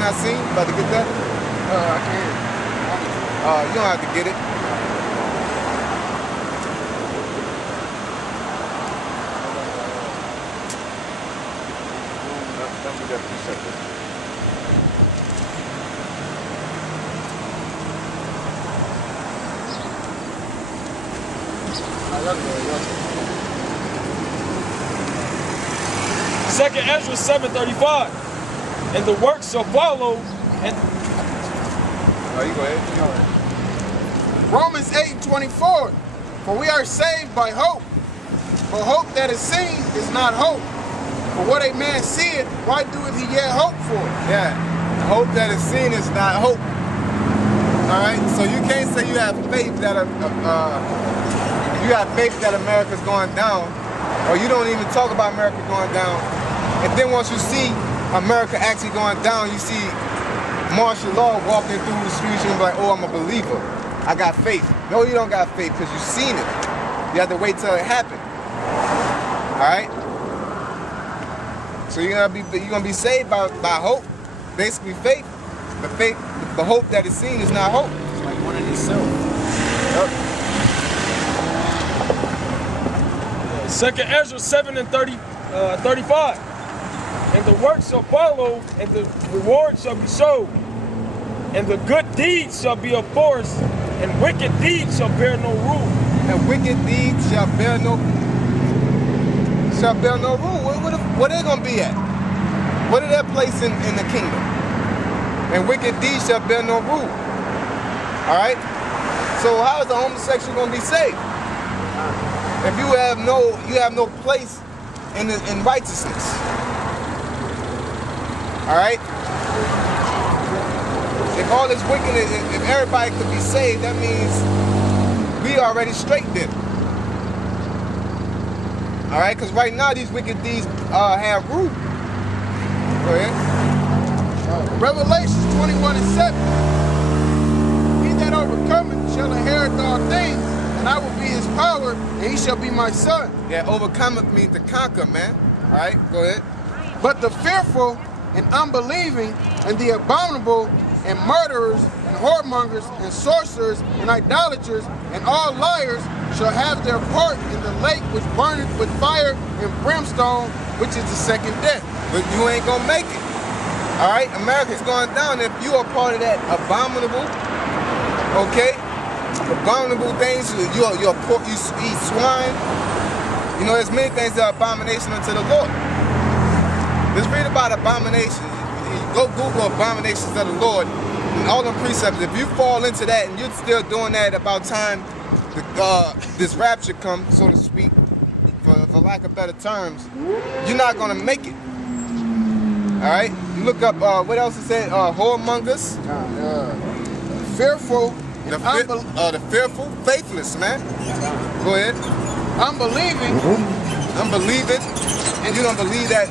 not seen? About to get that? I can't. You don't have to get it. That's what that precept is. Second Ezra 7:35, and the works shall follow. And Oh, you go ahead. Romans 8:24. For we are saved by hope. For hope that is seen is not hope. For what a man seeth, why doeth he yet hope for? Yeah, hope that is seen is not hope. All right, so you can't say you have faith that America's going down, or you don't even talk about America going down. And then once you see America actually going down, you see martial law walking through the streets, you're like, oh, I'm a believer. I got faith. No, you don't got faith because you've seen it. You have to wait till it happened. All right. So you're gonna be saved by hope, basically faith. But faith, the hope that is seen is not hope. It's like one in itself. Yep. Second Ezra 7:35, and the works shall follow, and the reward shall be showed, and the good deeds shall be of force, and wicked deeds shall bear no rule. And wicked deeds shall bear no rule. What are they gonna be at? What are their place in the kingdom? And wicked deeds shall bear no rule. All right. So how is the homosexual gonna be saved? If you have no place in righteousness. All right. If all this wickedness, if everybody could be saved, that means we already straight then. All right, because right now these wicked deeds have rule. Go ahead. Revelations 21:7. He that overcometh shall inherit all things, and I will be his power, and he shall be my son. Yeah, overcometh means to conquer, man. All right, go ahead. But the fearful and unbelieving and the abominable and murderers and whoremongers and sorcerers and idolaters and all liars shall have their part in the lake which burneth with fire and brimstone, which is the second death. But you ain't gonna make it. All right, America's going down if you are part of that abominable, okay? Abominable things. You're pork, you eat swine. You know, there's many things that are abomination unto the Lord. Let's read about abominations. Go Google abominations of the Lord and all the precepts. If you fall into that and you're still doing that about time this rapture comes, so to speak, for lack of better terms, you're not going to make it. All right? You look up, what else it said? Whoremongers. Fearful. The fearful, faithless, man. Go ahead. Unbelieving. Unbelieving. And you don't believe that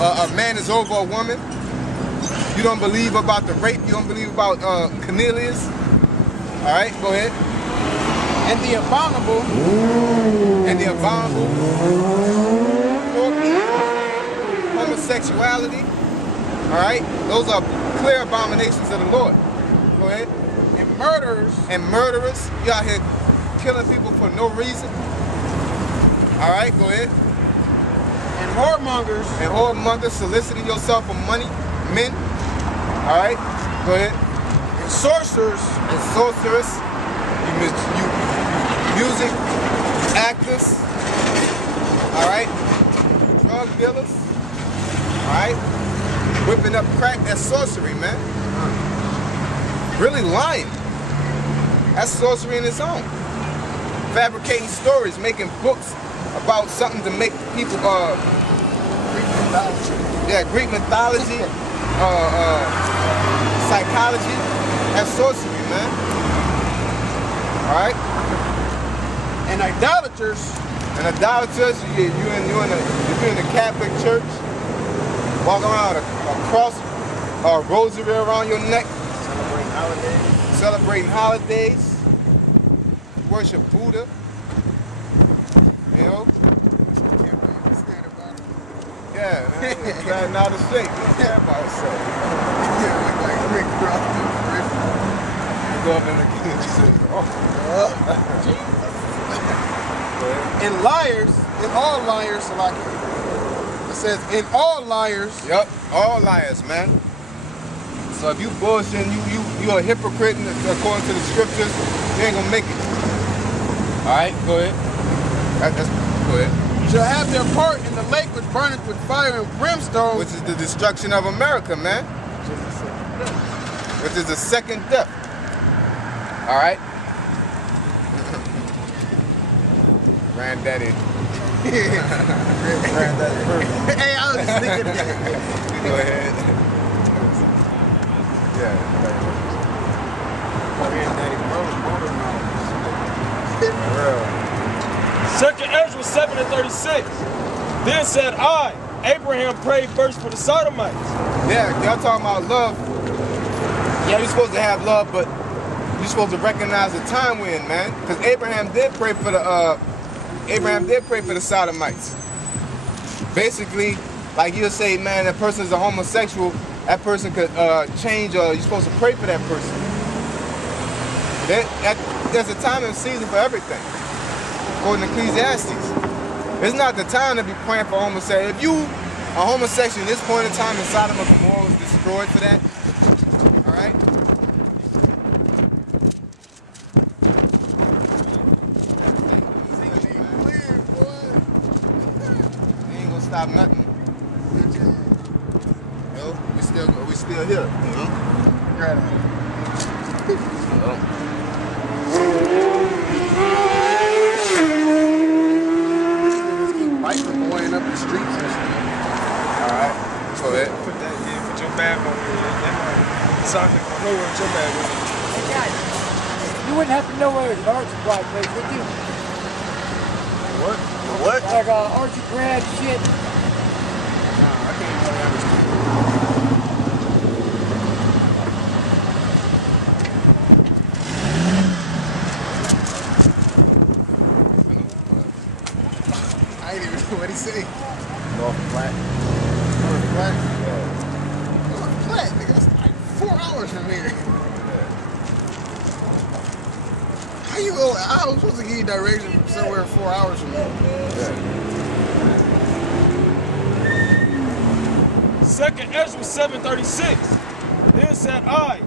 a man is over a woman. You don't believe about the rape. You don't believe about Cornelius. All right, go ahead. And the abominable. And the abominable. Homosexuality. All right, those are clear abominations of the Lord. Go ahead. And murderers. And murderers. You out here killing people for no reason. All right, go ahead. And whoremongers. And whoremongers, soliciting yourself for money, men. All right, go ahead. And sorcerers. And sorcerers. You music actors. All right. Drug dealers. All right. Whipping up crack. That's sorcery, man. Really lying. That's sorcery in its own. Fabricating stories, making books about something to make people Greek mythology. Yeah, Greek mythology, psychology. That's sorcery, man. All right. And idolaters. And idolaters, you're in the Catholic Church, walking around a cross, a rosary around your neck, celebrating holidays, worship Buddha. You know? Yeah, man. Not a straight. We don't care about ourselves. go up in the And liars, and all liars, so like it says, in all liars. Yep, all liars, man. So if you bullshitting, you a hypocrite according to the scriptures, you ain't gonna make it. All right, go ahead. Go ahead. Shall have their part in the lake which burneth with fire and brimstone. Which is the destruction of America, man. Which is the second death. All right. Granddaddy. Granddaddy first. Hey, I was thinking that. Go ahead. Yeah. Granddaddy first. Second Ezra 7:36. Then said I, Abraham prayed first for the Sodomites. Yeah, y'all talking about love. Yeah, you're supposed to have love, but you're supposed to recognize the time we're in, man. Because Abraham did pray for the Sodomites. Basically, like you'll say, man, that person's a homosexual, that person could change, or you're supposed to pray for that person. There's a time and season for everything, according to Ecclesiastes. It's not the time to be praying for homosexual. If you are homosexual at this point in time and Sodom and Gomorrah was destroyed for that, all right? Stop nothing. Yo, we still here, you know? Bikes are going up the streets and shit. Alright, go ahead. Put your bag on there. That might sound like I know where your bag is. Hey guys, you wouldn't happen to know where there's an art supply place, would you? What? What? Like Archie Grad shit. Nah, I can't really understand. I ain't even know what he say. North Flat. North Flat? Yeah. North Flat, nigga, that's like 4 hours from here. How you go? How am I supposed to give you direction from somewhere 4 hours from here? Second Ezra 7:36. Then said I,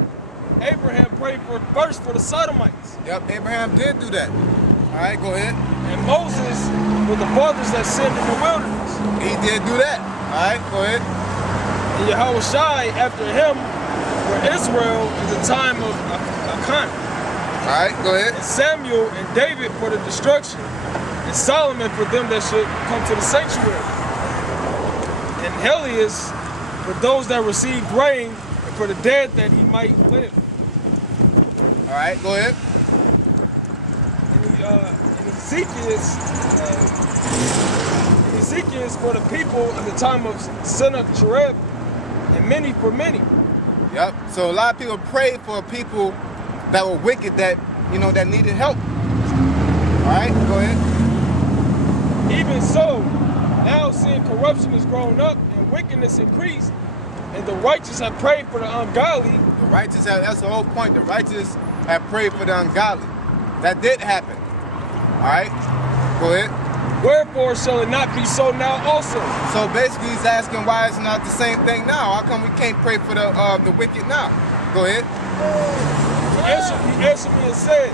Abraham prayed first for the Sodomites. Yep, Abraham did do that. All right, go ahead. And Moses with the fathers that sinned in the wilderness. He did do that. All right, go ahead. And Yahushai after him were Israel in the time of Achan. All right, go ahead. And Samuel and David for the destruction. And Solomon for them that should come to the sanctuary. And Helias for those that received rain, and for the dead that he might live. All right, go ahead. And Ezekiel for the people in the time of Sennacherib, and many for many. Yep. So a lot of people prayed for people that were wicked, that that needed help. All right, go ahead. Even so, now seeing corruption is grown up and wickedness increased, and the righteous have prayed for the ungodly. The righteous that's the whole point. The righteous have prayed for the ungodly. That did happen. All right, go ahead. Wherefore shall it not be so now also? So basically he's asking why it's not the same thing now. How come we can't pray for the wicked now? Go ahead. He answered me and said,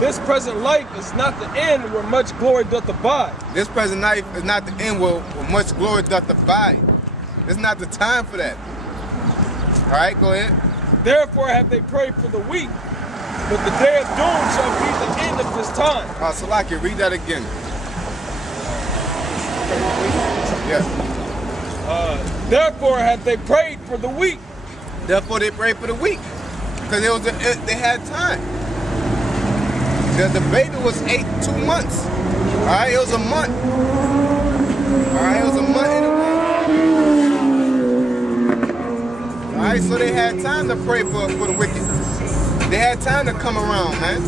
this present life is not the end where much glory doth abide. This present life is not the end where much glory doth abide. It's not the time for that. All right, go ahead. Therefore have they prayed for the weak, but the day of doom shall be the end of this time. Salaki, read that again. Yeah. Therefore have they prayed for the weak. Therefore they prayed for the weak. Because they had time. The baby was 2 months. All right, it was a month. All right, it was a month and a month. All right, so they had time to pray for the wicked. They had time to come around, man.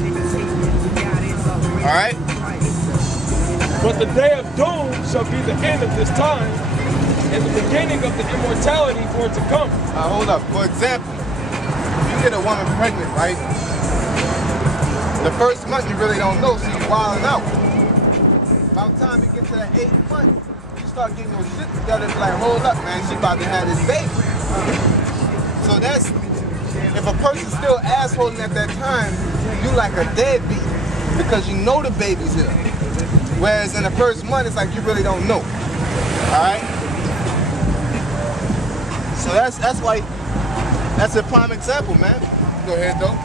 All right. But the day of doom shall be the end of this time, and the beginning of the immortality for it to come. Hold up. For example, you get a woman pregnant, right? The first month you really don't know, so you're wilding out. By the time you get to that 8th month, you start getting your shit together. It's like, hold up, man, she about to have this baby. So that's, if a person's still assholing at that time, you like a deadbeat because you know the baby's here. Whereas in the first month, it's like you really don't know. All right. So that's why that's a prime example, man. Go ahead, though.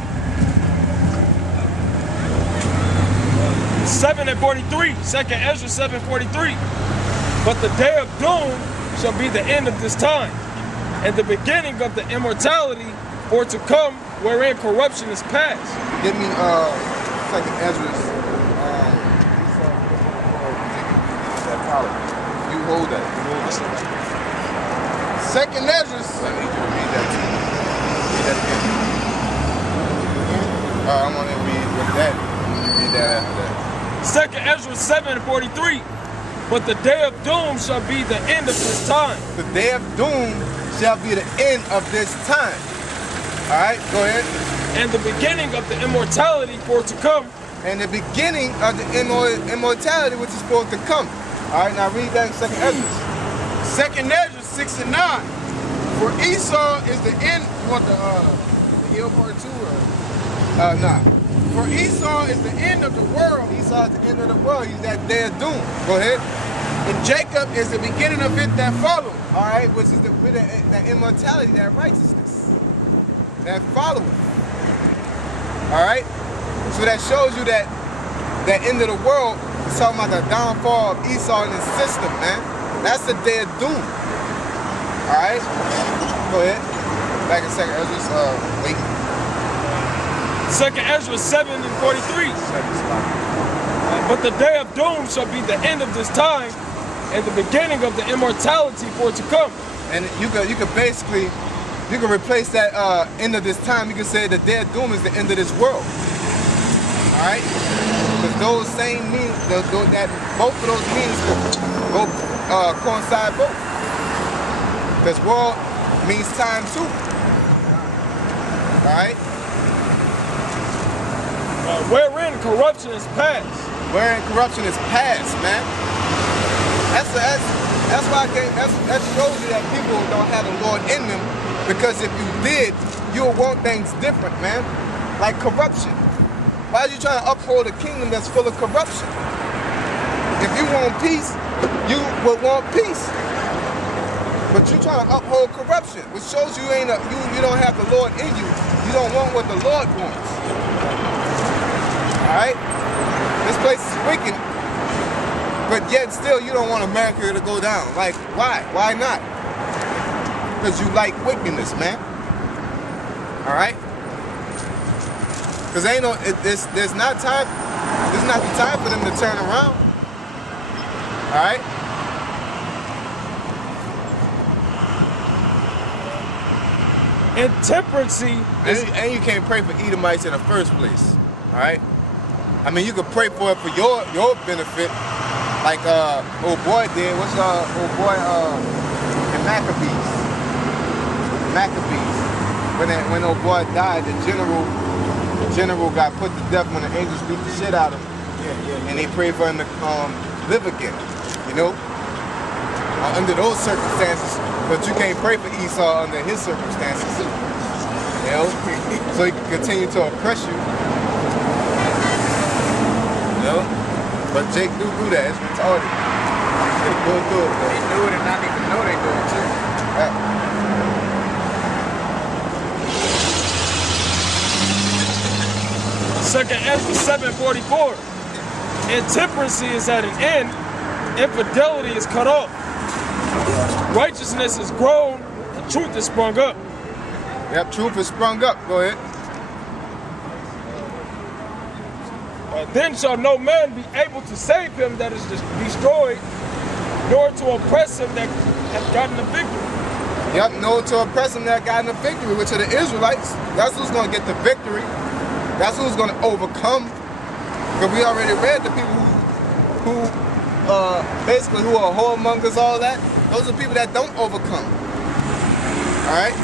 7:43, 2nd Ezra 7:43. But the day of doom shall be the end of this time, and the beginning of the immortality for to come, wherein corruption is past. Give me 2nd Ezra's. You hold that. You hold this. 2nd Ezra. I need you to read that to me. Read that again. I want to read with that. When you read that after that. 2nd Ezra 7:43. But the day of doom shall be the end of this time. The day of doom shall be the end of this time. All right, go ahead. And the beginning of the immortality for to come. And the beginning of the immortality which is supposed to come. All right, now read that in 2nd Ezra. 2nd Ezra 6 and 9. For Esau is the end. You want the hill part 2 or? Nah. For Esau is the end of the world. Esau is the end of the world. He's that day of doom. Go ahead. And Jacob is the beginning of it that follows. All right, which is that immortality, that righteousness, that following. All right, so that shows you that end of the world is talking about the downfall of Esau and his system, man. That's the day of doom. All right, go ahead. Back in 2nd Ezra's, wait. 2nd Ezra 7:43. But the day of doom shall be the end of this time, and the beginning of the immortality for to come. And you could basically, you can replace that end of this time. You can say the day of doom is the end of this world. All right, because those same meanings, both of those meanings go coincide both. Because world means time too. All right. Wherein corruption is past. Wherein corruption is past, man. That's why that shows you that people don't have the Lord in them. Because if you did, you'll want things different, man. Like corruption. Why are you trying to uphold a kingdom that's full of corruption? If you want peace, you will want peace. But you're trying to uphold corruption, which shows you you don't have the Lord in you. You don't want what the Lord wants. All right? This place is wicked, but yet still you don't want America to go down. Like, why? Why not? Because you like wickedness, man. All right? Because there's not time. This is not the time for them to turn around. All right? Intemperancy and you can't pray for Edomites in the first place. All right? I mean, you could pray for it for your benefit, like old boy did. What's old boy in Maccabees? When old boy died, the general got put to death when the angels beat the shit out of him. Yeah. And they prayed for him to live again. You know, under those circumstances. But you can't pray for Esau under his circumstances. You know, so he can continue to oppress you. You know? But Jake do that. It's retarded. They do it, man. They do it and not even know they do it too. Yeah. Second Ezra 7:44. Intemperancy is at an end. Infidelity is cut off. Righteousness is grown. And truth is sprung up. Yep, truth is sprung up. Go ahead. Then shall no man be able to save him that is destroyed, nor to oppress him that hath gotten the victory. Yep, nor to oppress him that gotten the victory, which are the Israelites. That's who's going to get the victory. That's who's going to overcome. Because we already read the people who basically who are whoremongers, all that. Those are people that don't overcome. All right?